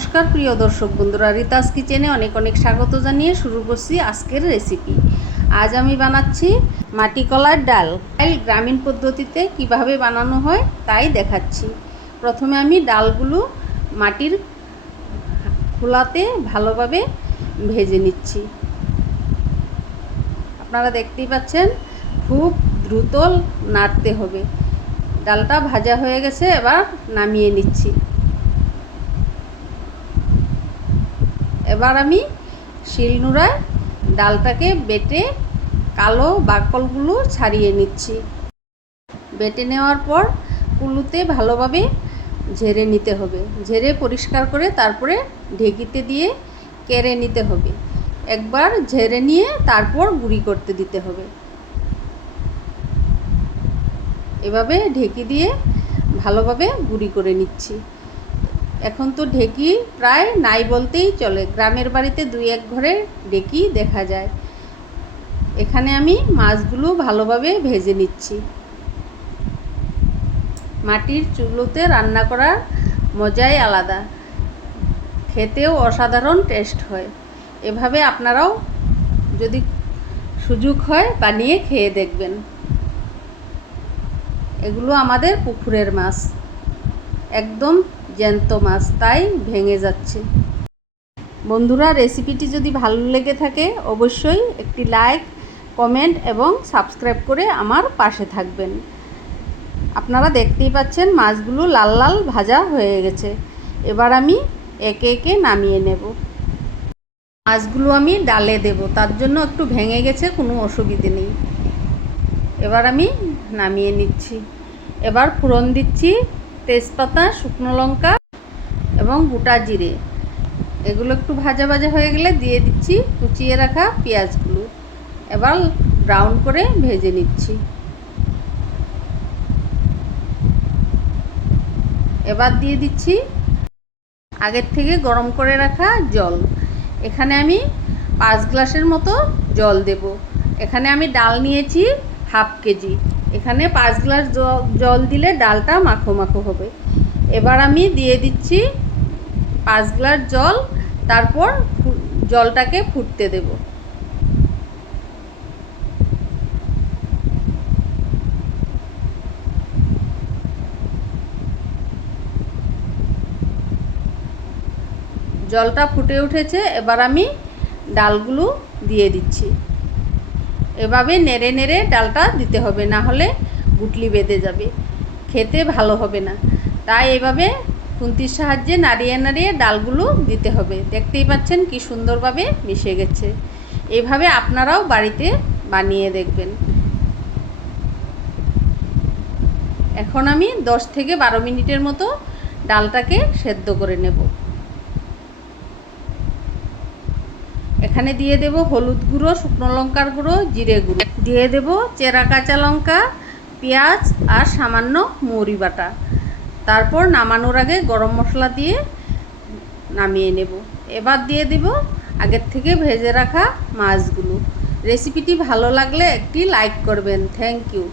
নমস্কার, প্রিয় দর্শক বন্ধুরা, রিতাস কিচেনে অনেক অনেক স্বাগত জানিয়ে শুরু করছি আজকের রেসিপি আজ আমি বানাচ্ছি মাটি কলার ডাল। ডাল গ্রামীণ পদ্ধতিতে কীভাবে বানানো হয় তাই দেখাচ্ছি। প্রথমে আমি ডালগুলো মাটির খোলাতে ভালোভাবে ভেজে নিচ্ছি। আপনারা দেখতেই পাচ্ছেন, খুব দ্রুত নাড়তে হবে। ডালটা ভাজা হয়ে গেছে, এবার নামিয়ে নিচ্ছি। এবার আমি শিলনোড়ায় ডালটাকে বেটে কালো বাকলগুলো ছাড়িয়ে নিচ্ছি। বেটে নেওয়ার পর কুলুতে ভালোভাবে ঝেড়ে নিতে হবে। ঝেড়ে পরিষ্কার করে তারপরে ঢেকিতে দিয়ে কেড়ে নিতে হবে। একবার ঝেড়ে নিয়ে তারপর গুঁড়ি করতে দিতে হবে। এভাবে ঢেকি দিয়ে ভালোভাবে গুঁড়ি করে নিচ্ছি। এখন তো ঢেকি প্রায় নাই বলতেই চলে। গ্রামের বাড়িতে দুই এক ঘরে ঢেকি দেখা যায়। এখানে আমি মাছগুলো ভালোভাবে ভেজে নিচ্ছি। মাটির চুলোতে রান্না করার মজাই আলাদা। খেতেও অসাধারণ টেস্ট হয়। এভাবে আপনারাও যদি সুযোগ হয় বানিয়ে খেয়ে দেখবেন। এগুলো আমাদের পুকুরের মাছ। একদম জ্যান্ত মাছ, তাই ভেঙে যাচ্ছে। বন্ধুরা, রেসিপিটি যদি ভালো লেগে থাকে, অবশ্যই একটি লাইক, কমেন্ট এবং সাবস্ক্রাইব করে আমার পাশে থাকবেন। আপনারা দেখতেই পাচ্ছেন মাছগুলো লাল লাল ভাজা হয়ে গেছে। এবার আমি একে একে নামিয়ে নেব। মাছগুলো আমি ডালে দেব, তার জন্য একটু ভেঙে গেছে, কোনো অসুবিধে নেই। এবার আমি নামিয়ে নিচ্ছি। এবার ফোড়ন দিচ্ছি তেজপাতা, শুকনো লঙ্কা এবং গোটা জিরে। এগুলো একটু ভাজা ভাজা হয়ে গেলে দিয়ে দিচ্ছি কুচিয়ে রাখা পেঁয়াজগুলো। এবার ব্রাউন করে ভেজে নিচ্ছি। এবার দিয়ে দিচ্ছি আগের থেকে গরম করে রাখা জল। এখানে আমি পাঁচ গ্লাসের মতো জল দেব। এখানে আমি ডাল নিয়েছি হাফ কেজি। এখানে পাঁচ গ্লাস জল দিলে ডালটা মাখো মাখো হবে। এবার আমি দিয়ে দিচ্ছি পাঁচ গ্লাস জল, তারপর জলটাকে ফুটতে দেব। জলটা ফুটে উঠেছে, এবার আমি ডালগুলো দিয়ে দিচ্ছি। এভাবে নেড়ে নেড়ে ডালটা দিতে হবে, না হলে গুটলি বেঁধে যাবে। খেতে ভালো হবে না। তাই এভাবে খুন্তির সাহায্যে নাড়িয়ে নাড়িয়ে ডালগুলো দিতে হবে। দেখতেই পাচ্ছেন কি সুন্দরভাবে মিশে গেছে। এভাবে আপনারাও বাড়িতে বানিয়ে দেখবেন। এখন আমি দশ থেকে বারো মিনিটের মতো ডালটাকে সেদ্ধ করে নেব। এখানে দিয়ে দেব হলুদ গুঁড়ো, শুকনো লঙ্কার গুঁড়ো, জিরে গুঁড়ো। দিয়ে দেব চেরা কাঁচা লঙ্কা, পেঁয়াজ আর সামান্য মৌরি বাটা। তারপর নামানোর আগে গরম মশলা দিয়ে নামিয়ে নেব। এবার দিয়ে দেব আগের থেকে ভেজে রাখা মাছগুলো। রেসিপিটি ভালো লাগলে একটি লাইক করবেন। Thank you.